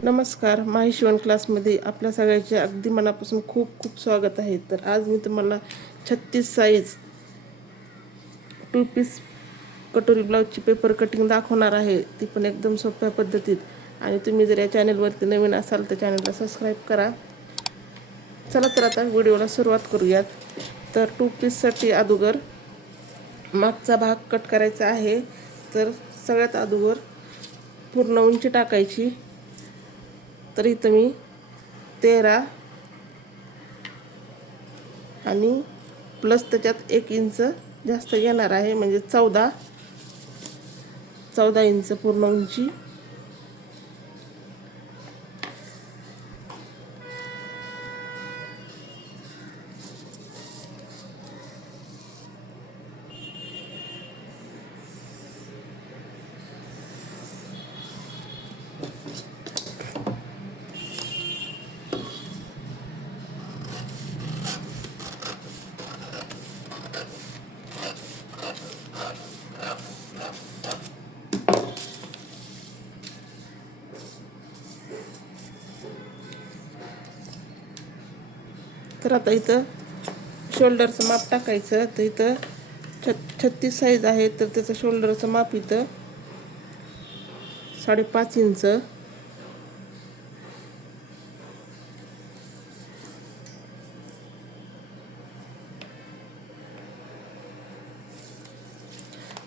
नमस्कार. माही शिवण क्लासमध्ये आपल्या सगळ्यांचे अगदी मनापासून खूप खूप स्वागत आहे. तर आज मी तुम्हाला 36 साईज 2 पीस कटोरी ब्लाऊजची पेपर कटिंग दाखवणार आहे, ती पण एकदम सोप्या पद्धतीत. आणि तुम्ही जर या चॅनलवरती नवीन असाल तर चॅनलला सबस्क्राईब करा. चला तर आता व्हिडिओला सुरुवात करूयात. तर 2 पीससाठी अगोदर मागचा भाग कट करायचा आहे. तर सगळ्यात अगोदर पूर्ण उंची टाकायची. तर इथं मी 13 आणि प्लस त्याच्यात 1 इंच जास्त घेणार आहे, म्हणजे 14 इंच पूर्ण उंची. तर आता इथं शोल्डरचं माप टाकायचं. तर इथं 36 साईज आहे, तर त्याचं शोल्डरचं माप इथं 5.5 इंच.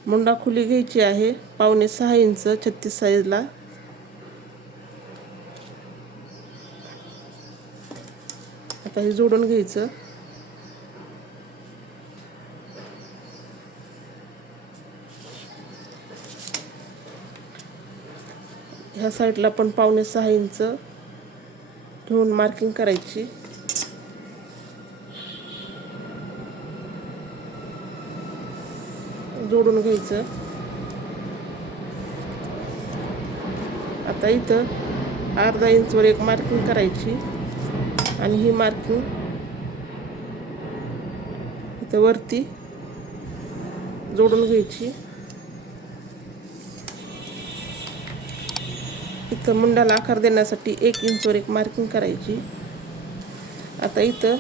मुंडा खुली घ्यायची आहे 5.25 इंच 36 साईजला. आता हे जोडून घ्यायचं. ह्या साईडला पण 5.25 इंच घेऊन मार्किंग करायची. जोडून घ्यायचं. आता इथं अर्धा इंचवर एक मार्किंग करायची आणि ही मार्किंग इथं वरती जोडून घ्यायची. इथं मुंड्याला आकार देण्यासाठी 1 इंचवर एक मार्किंग करायची. आता इथं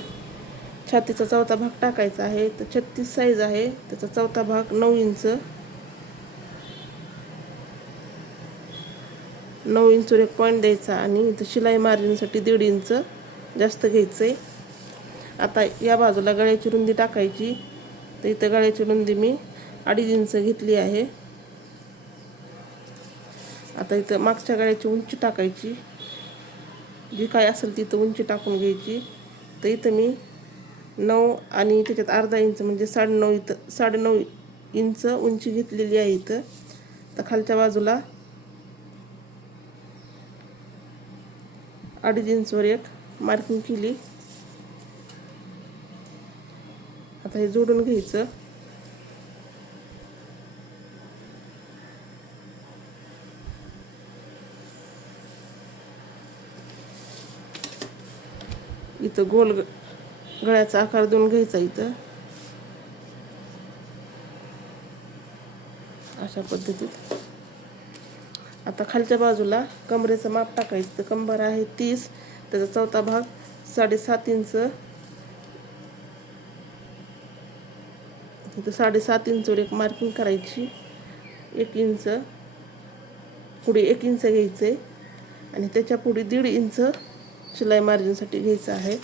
छातीचा चौथा भाग टाकायचा आहे. तर 36 साईज आहे, त्याचा चौथा भाग 9 इंच. 9 इंचवर एक पॉईंट द्यायचा आणि इथं शिलाई मार्जिनसाठी 1.5 इंच जास्त घ्यायचं आहे. आता या बाजूला गळ्याची रुंदी टाकायची. तर इथं गळ्याची रुंदी मी 2.5 इंच घेतली आहे. आता इथं मागच्या गळ्याची उंची टाकायची, जी काय असेल तिथं उंची टाकून घ्यायची. तर इथं मी 9 आणि त्याच्यात अर्धा इंच म्हणजे 9.5 इथं 9.5 इंच उंची घेतलेली आहे इथं. तर खालच्या बाजूला 2.5 इंचवर एक मार्किंग केली. आता हे जोडून घ्यायचं. इथं गोल गळ्याचा आकार देऊन घ्यायचा इथं अशा पद्धतीत. आता खालच्या बाजूला कमरेचं माप टाकायचं. तर कंबर आहे 30, त्याचा चौथा भाग 7.5 इंच. इथं 7.5 इंचवर एक मार्किंग करायची. 1 इंच पुढे 1 इंच घ्यायचं आहे आणि त्याच्या पुढे 1.5 इंच शिलाई मार्जिनसाठी घ्यायचं आहे.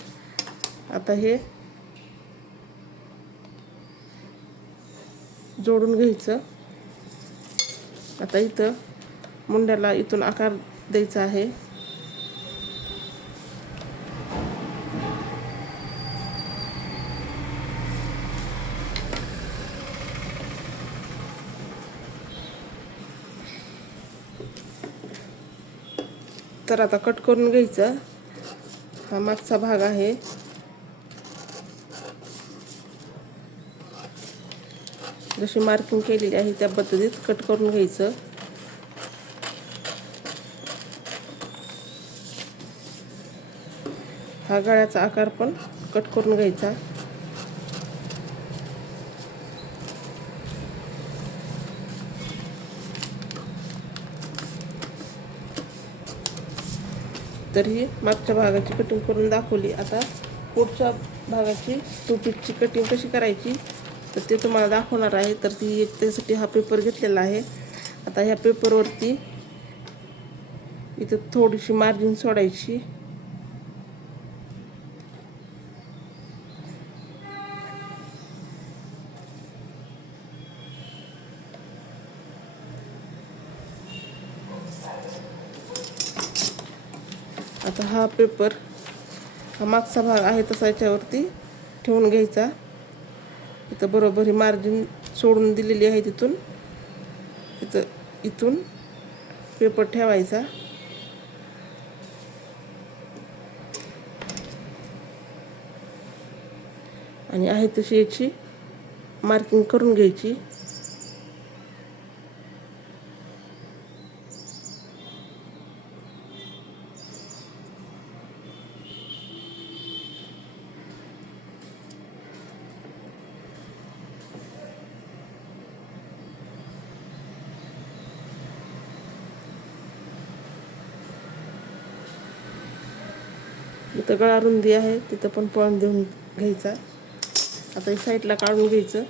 आता हे जोडून घ्यायचं. आता इथं मुंड्याला इथून आकार द्यायचा आहे. तर आता कट करून घ्यायचं. हा मागचा भाग आहे. जशी मार्किंग केलेली आहे त्या पद्धतीत कट करून घ्यायचं. हा गळ्याचा आकार पण कट करून घ्यायचा. तर ही मागच्या भागाची कटिंग करून दाखवली. आता पुढच्या भागाची टोपीची कटिंग कशी करायची तर ते तुम्हाला दाखवणार आहे. तर ती एक त्यासाठी हा पेपर घेतलेला आहे. आता ह्या पेपरवरती इथं थोडीशी मार्जिन सोडायची. आता हा पेपर हा मागचा भाग आहे तसा याच्यावरती ठेवून घ्यायचा. इथं बरोबर ही मार्जिन सोडून दिलेली आहे. इथून पेपर ठेवायचा आणि आहे तशी याची मार्किंग करून घ्यायची. इथं गळा रुंदी आहे तिथं पण पॉईंट देऊन घ्यायचा. आता ही साईडला काढून घ्यायचं.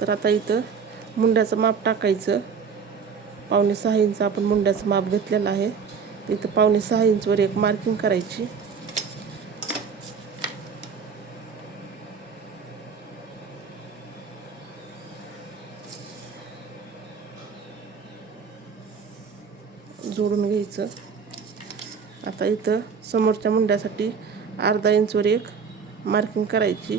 तर आता इथं मुंड्याचं माप टाकायचं. 5.5 इंच आपण मुंड्याचं माप घेतलेलं आहे. इथं 5.5 इंचवर एक मार्किंग करायची. जोडून घ्यायचं. आता इथं समोरच्या मुंड्यासाठी अर्धा इंचवर एक मार्किंग करायची.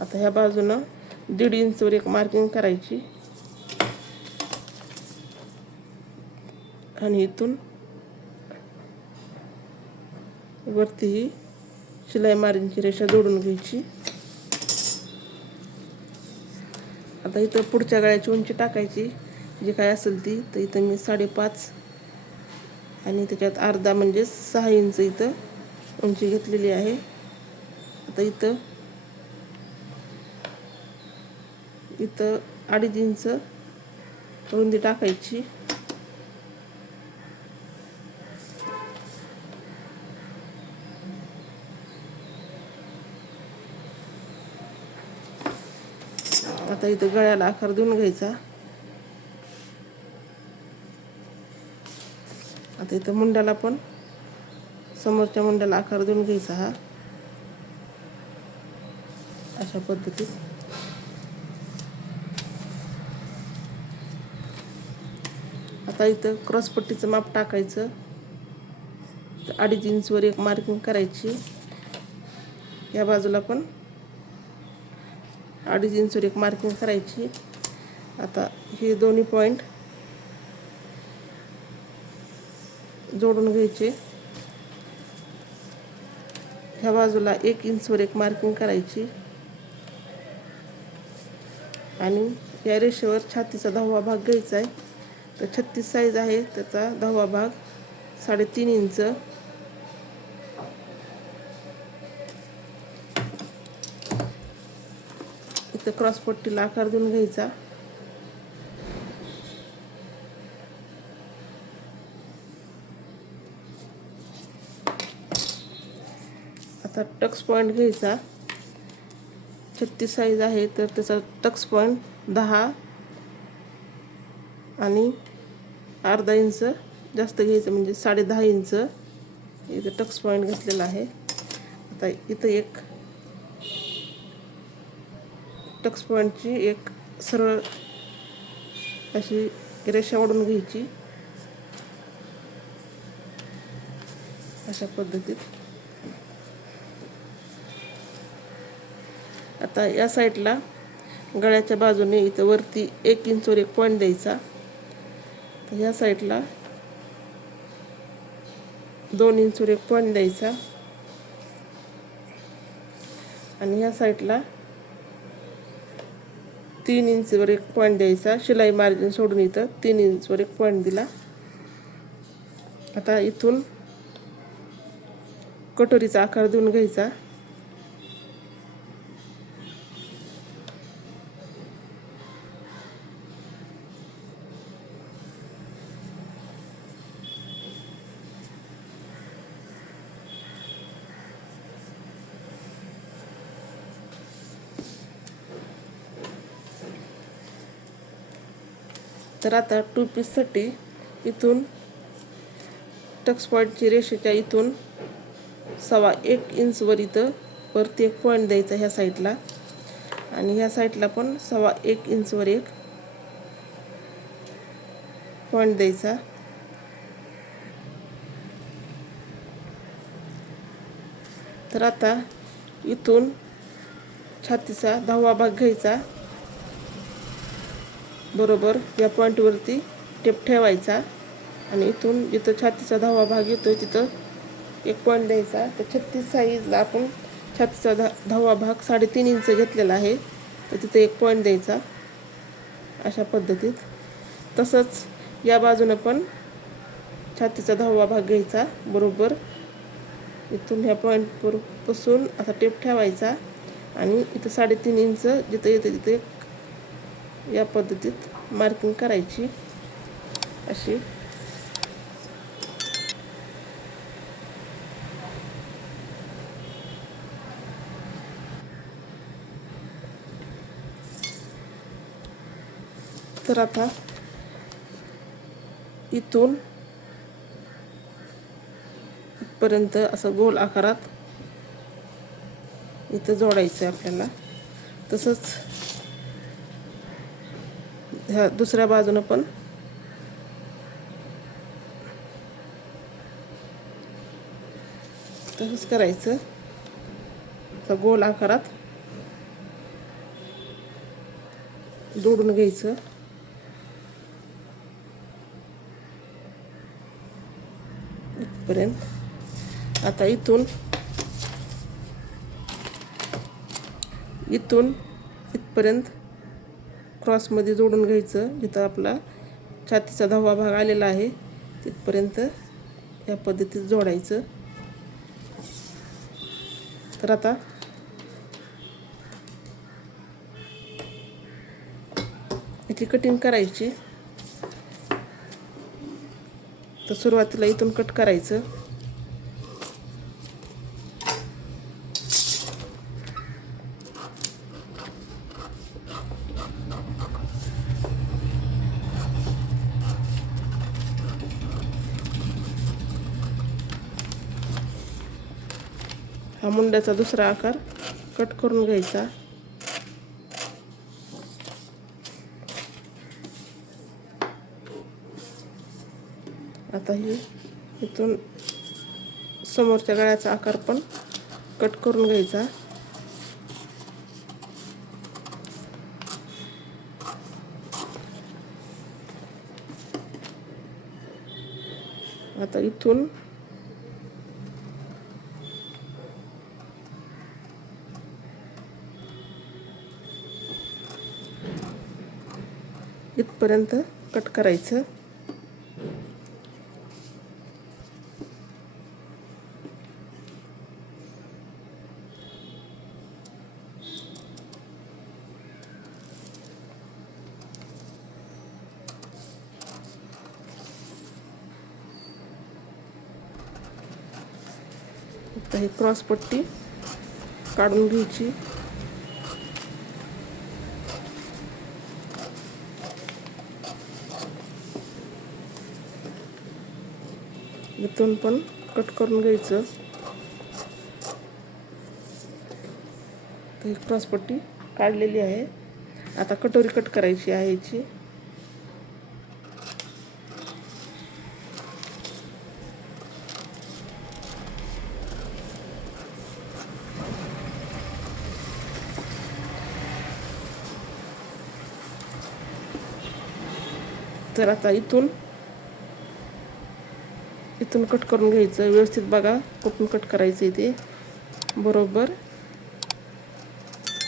आता ह्या बाजूनं 1.5 इंचवर एक मार्किंग करायची आणि इथून वरती ही शिलाई मार्जिनची रेषा जोडून घ्यायची. आता इथं पुढच्या गळ्याची उंची टाकायची जी काय असेल ती. तर इथं मी 5.5 आणि त्याच्यात अर्धा म्हणजे 6 इंच इथं उंची घेतलेली आहे. आता इथं 2.5 इंच रुंदी टाकायची. आता इथं गळ्याला आकार देऊन घ्यायचा. आता इथं मुंड्याला पण समोरच्या मुंड्याला आकार देऊन घ्यायचा हा अशा पद्धतीत. आता इथं क्रॉसपट्टीचं माप टाकायचं. तर 2.5 इंचवर एक मार्किंग करायची. या बाजूला पण 2.5 इंचवर एक मार्किंग करायची. आता हे दोन्ही पॉईंट जोडून घ्यायचे. ह्या बाजूला 1 इंचवर एक मार्किंग करायची आणि या रेषेवर छातीचा 10वा भाग घ्यायचा आहे. तर 36 साईज आहे त्याचा 10वा भाग 3.5 इंच. इथं क्रॉसपट्टीला आकार देऊन घ्यायचा. आता टक्स पॉईंट घ्यायचा. 36 साईज आहे तर त्याचा टक्स पॉईंट 10 आणि अर्धा इंच जास्त घ्यायचं म्हणजे 10.5 इंच इथं टक्स पॉईंट घेतलेला आहे. आता इथं एक टक्स पॉईंटची एक सरळ अशी रेषा ओढून घ्यायची अशा पद्धतीत. आता या साईडला गळ्याच्या बाजूने इथं वरती 1 इंचवर एक पॉईंट द्यायचा. तर या साईडला 2 इंचवर एक पॉईंट द्यायचा आणि या साईडला 3 इंचवर एक पॉईंट द्यायचा. शिलाई मार्जिन सोडून इथं 3 इंचवर एक पॉईंट दिला. आता इथून कटोरीचा आकार देऊन घ्यायचा. तर आता 2 पीससाठी इथून टक्स पॉईंटची रेषेच्या इथून 1.25 इंचवर इथं वरती एक पॉईंट द्यायचा ह्या साईडला आणि ह्या साईडला पण 1.25 इंचवर एक पॉईंट द्यायचा. तर आता इथून छातीचा 10वा भाग घ्यायचा, बरोबर या पॉईंटवरती टेप ठेवायचा आणि इथून जिथं छातीचा 10वा भाग येतोय तिथं एक पॉईंट द्यायचा. तर 36 साईजला आपण छातीचा 10वा भाग 3.5 इंच घेतलेला आहे, तर तिथं एक पॉईंट द्यायचा अशा पद्धतीत. तसंच या बाजूनं पण छातीचा 10वा भाग घ्यायचा, बरोबर इथून ह्या पॉईंटपासून असा टेप ठेवायचा आणि इथं 3.5 इंच जिथं येतं तिथे या पद्धतीत मार्किंग करायची अशी. तर आता इथून इथपर्यंत असं गोल आकारात इथं जोडायचं आहे आपल्याला. तसंच ह्या दुसऱ्या बाजूनं पण तसंच करायचं, असं गोल आकारात जोडून घ्यायचं. इथपर्यंत. आता इथून इथपर्यंत क्रॉसमध्ये जोडून घ्यायचं. जिथं आपला छातीचा 10वा भाग आलेला आहे तिथपर्यंत या पद्धतीत जोडायचं. तर आता याची कटिंग करायची. तर सुरुवातीला इथून कट करायचं. हा मुंड्याचा दुसरा आकार कट करून घ्यायचा. आता हे इथून समोरच्या गळ्याचा आकार पण कट करून घ्यायचा. आता इथून इथपर्यंत कट करायचं. आता ही क्रॉस पट्टी काढून घ्यायची. इथून पण कट करून घ्यायचं. ही क्रॉस पट्टी काढलेली आहे. आता कटोरी कट करायची आहे याची. तर आता इथून कट करून घ्यायचं. व्यवस्थित बघा कुठून कट करायचं आहे ते. बरोबर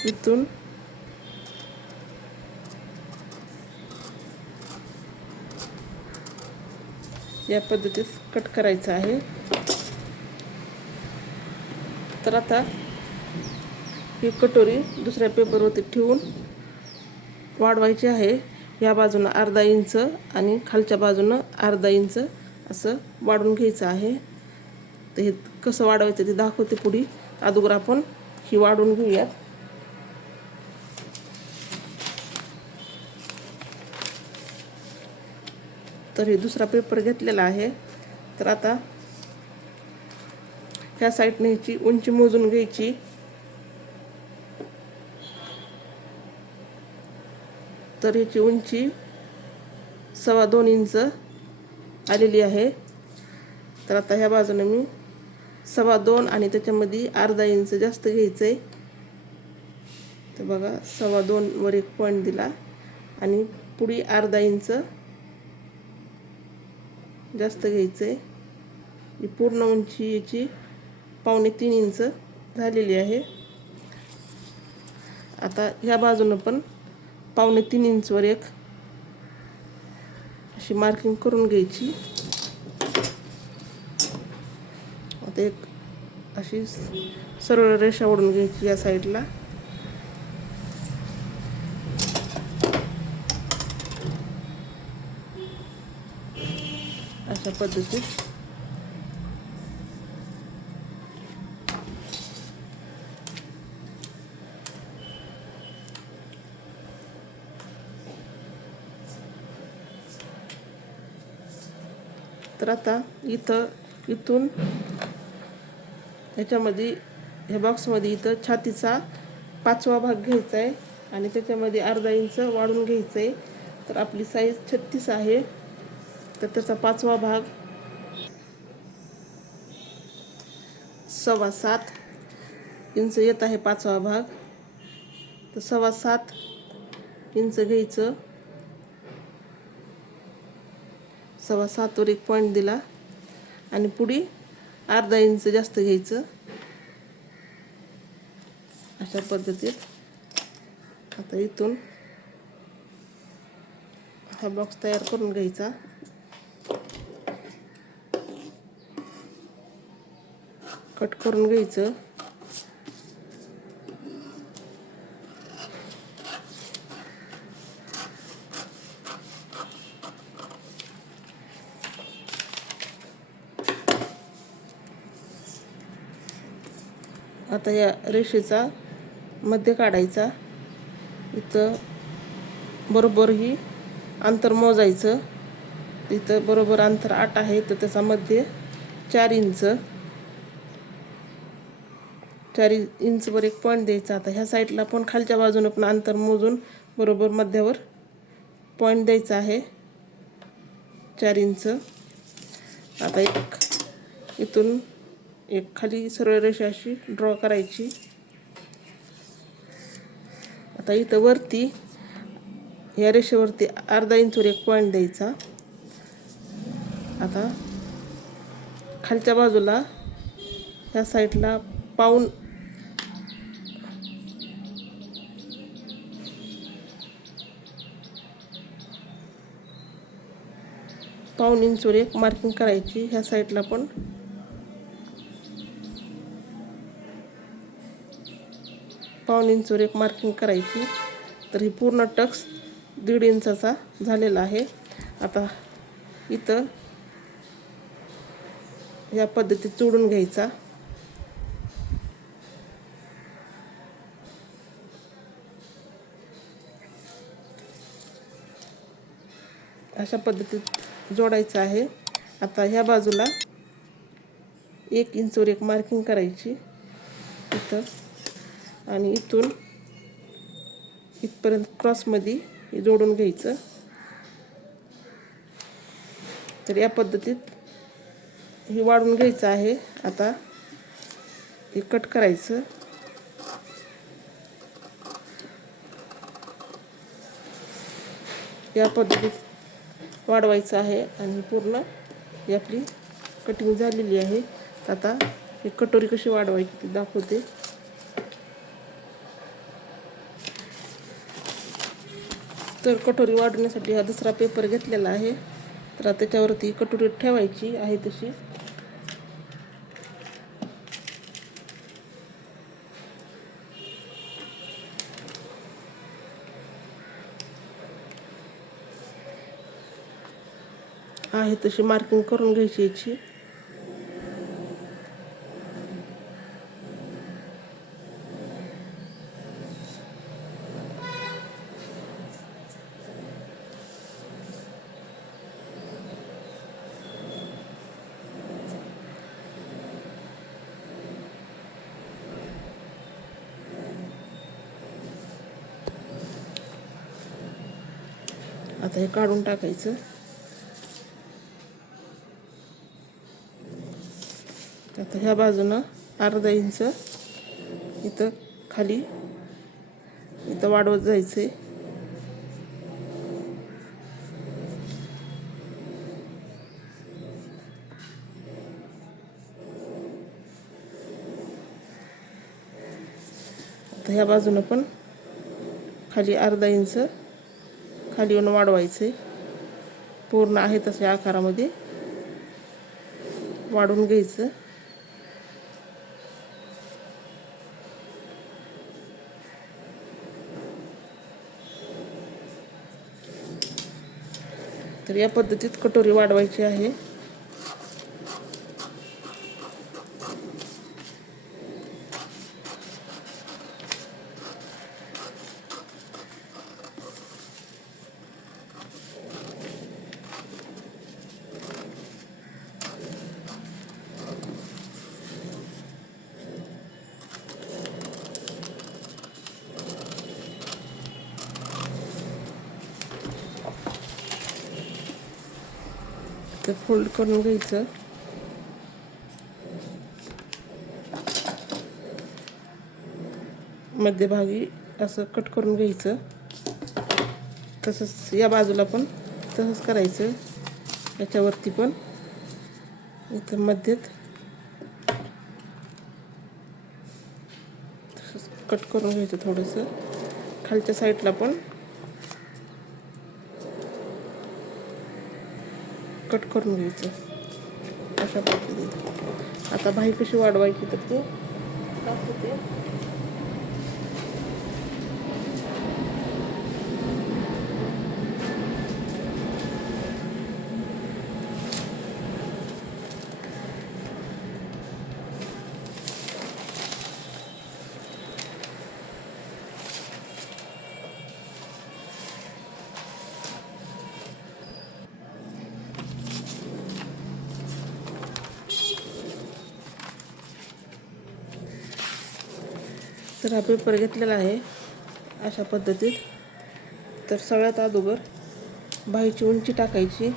इथून या पद्धतीत कट करायचं आहे. तर आता ही कटोरी दुसऱ्या पेपरवरती ठेवून वाढवायची आहे. या बाजूनं अर्धा इंच आणि खालच्या बाजूनं अर्धा इंच असं वाढवून घ्यायचं आहे. तर हे कसं वाढवायचं ते दाखवते पुढे. अगोदर आपण ही वाढवून घेऊयात. तर हे दुसरा पेपर घेतलेला आहे. तर आता ह्या साईडने ह्याची उंची मोजून घ्यायची. तर ह्याची उंची 2.25 इंच आलेली आहे. तर आता ह्या बाजूने मी 2.25 आणि त्याच्यामध्ये अर्धा इंच जास्त घ्यायचं आहे. तर बघा 2.25 वर एक पॉईंट दिला आणि पुढे अर्धा इंच जास्त घ्यायचं आहे. ही पूर्ण उंची याची 2.25 इंच झालेली आहे. आता ह्या बाजूनं पण 2.25 इंचवर एक अशी मार्किंग करून घ्यायची. आता एक अशी सरळ रेषा ओढून घ्यायची या साईडला. अशा पद्धतीत तर आता इथून ह्याच्यामध्ये ह्या बॉक्समध्ये इथं छातीचा 5वा भाग घ्यायचा आहे आणि त्याच्यामध्ये अर्धा इंच वाढून घ्यायचं आहे. तर आपली साईज 36 आहे. तर त्याचा 5वा भाग 7.25 इंच येत आहे. 5वा भाग तर 7.25 इंच घ्यायचं. 7.25 वर एक पॉईंट दिला आणि पुढे अर्धा इंच जास्त घ्यायचं. अशा पद्धतीत आता इथून हा बॉक्स तयार करून घ्यायचा. कट करून घ्यायचं. आता या रेषेचा मध्य काढायचा. इथं बरोबर ही अंतर मोजायचं. इथं बरोबर अंतर 8 आहे. तर त्याचा मध्य 4 इंच. 4 इंचवर एक पॉईंट द्यायचा. आता ह्या साईडला पण खालच्या बाजूनं पण अंतर मोजून बरोबर मध्यावर पॉईंट द्यायचा आहे 4 इंच. आता इथून एक खाली सरळ रेषा अशी ड्रॉ करायची. आता इथं वरती या रेषेवरती अर्धा इंचवर एक पॉईंट द्यायचा. आता खालच्या बाजूला ह्या साईडला पाऊण इंचवर एक मार्किंग करायची. ह्या साईडला पण पाऊण इंचवर एक मार्किंग करायची. तर ही पूर्ण टक्स 1.5 इंचाचा झालेला आहे. आता इथं या पद्धतीत जोडून घ्यायचा. अशा पद्धतीत जोडायचं आहे. आता ह्या बाजूला 1 इंचवर एक मार्किंग करायची इथं आणि इथून इथपर्यंत क्रॉसमध्ये जोडून घ्यायचं. तर या पद्धतीत हे वाढून घ्यायचं आहे. आता हे कट करायचं. या पद्धतीत वाढवायचं आहे आणि पूर्ण ही आपली कटिंग झालेली आहे. आता ही कटोरी कशी वाढवायची ती दाखवते. तर कटोरी वाढवण्यासाठी हा दुसरा पेपर घेतलेला आहे. तर त्याच्यावरती कटोरी ठेवायची आहे तशी. आहे तशी मार्किंग करून घ्यायची याची. आता हे काढून टाकायचं. आता ह्या बाजूनं अर्धा इंच इथं खाली इथं वाढवत जायचं. आता ह्या बाजूनं पण खाली अर्धा इंच खाली येऊन वाढवायचे. पूर्ण आहे तशा आकारामध्ये वाढून घ्यायचं. तर या पद्धतीत कटोरी वाढवायची आहे. तर फोल्ड करून घ्यायचं. मध्यभागी असं कट करून घ्यायचं. तसंच या बाजूला पण तसंच करायचं. याच्यावरती पण इथं मध्येत तसंच कट करून घ्यायचं. थोडंसं खालच्या साईडला पण कट करून घ्यायचं अशा पद्धतीने. आता बाही कशी वाढवायची तर ते दाखवते. तर हा पेपर घेतलेला आहे अशा पद्धतीत. तर सगळ्यात अगोदर बाहीची उंची टाकायची.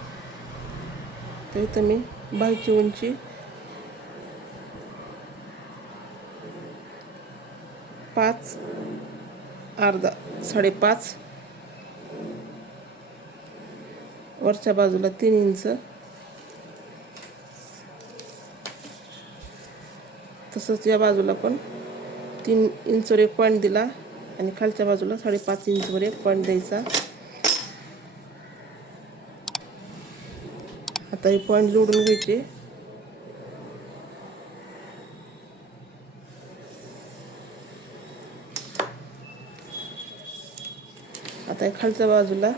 तर इथं मी बाहीची उंची 5 अर्धा 5.5, वरच्या बाजूला 3 इंच, तसंच या बाजूला पण 3 इंचवर 1 पॉईंट दिला आणि खालच्या बाजूला 5.5 इंचवर 1 पॉईंट द्यायचा. आता हे पॉईंट जोडून घ्यायचे. आता खालच्या बाजूला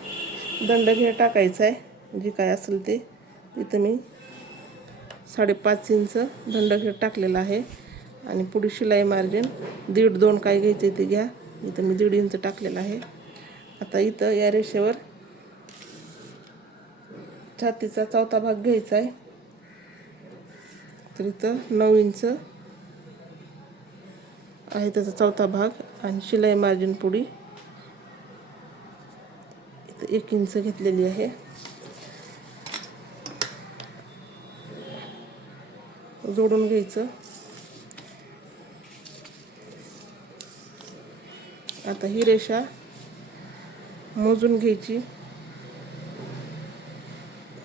दंडघेर टाकायचा आहे. जे काय असेल ते इथं मी 5.5 इंच दंडघेर टाकलेला आहे. आणि पुढे शिलाई मार्जिन 1.5-2 काय घ्यायचे ते घ्या. इथं मी 1.5 इंच टाकलेला आहे. आता इथं या रेषेवर छातीचा चौथा भाग घ्यायचा आहे. तर इथं 9 इंच आहे त्याचा चौथा भाग. आणि शिलाई मार्जिन पुढे इथं 1 इंच घेतलेली आहे. जोडून घ्यायचं. आता ही रेषा मोजून घ्यायची.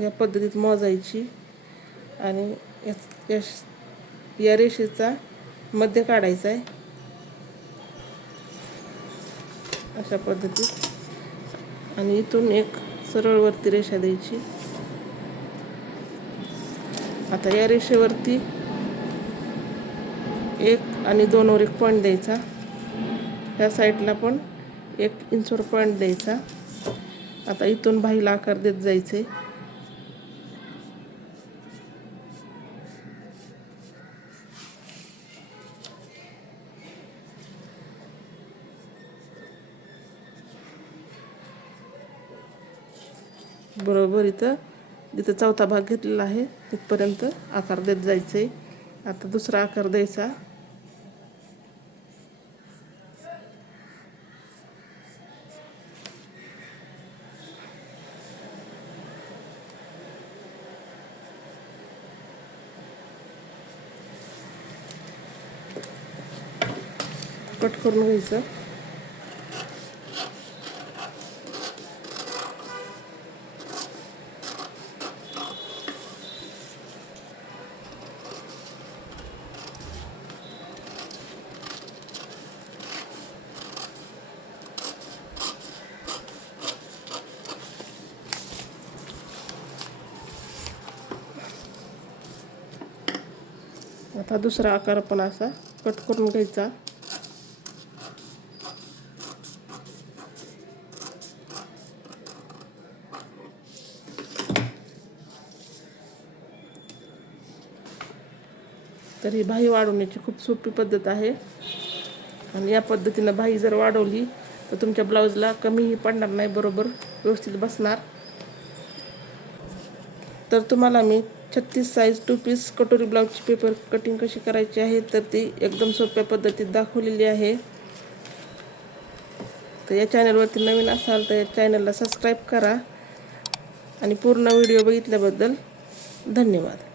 या पद्धतीत मोजायची आणि या रेषेचा मध्य काढायचा आहे अशा पद्धतीत. आणि इथून एक सरळ वरती रेषा द्यायची. आता या रेषेवरती 1 आणि 2 वर 1 पॉईंट द्यायचा. ह्या साईडला पण 1 इंचवर पॉईंट द्यायचा. आता इथून बाहीला आकार देत जायचे. बरोबर जिथं चौथा भाग घेतलेला आहे तिथपर्यंत आकार देत जायचे. आता दुसरा आकार द्यायचा. कट करून घ्यायचं. आता दुसरा आकार पण असा कट करून घ्यायचा. तर ही बाही वाढवण्याची खूप सोपी पद्धत आहे आणि या पद्धतीनं बाही जर वाढवली तर तुमच्या ब्लाऊजला कमीही पडणार नाही, बरोबर व्यवस्थित बसणार. तर तुम्हाला मी 36 साईज 2 पीस कटोरी ब्लाऊजची पेपर कटिंग कशी करायची आहे तर ती एकदम सोप्या पद्धतीत दाखवलेली आहे. तर या चॅनलवरती नवीन असाल तर या चॅनलला सबस्क्राईब करा आणि पूर्ण व्हिडिओ बघितल्याबद्दल धन्यवाद.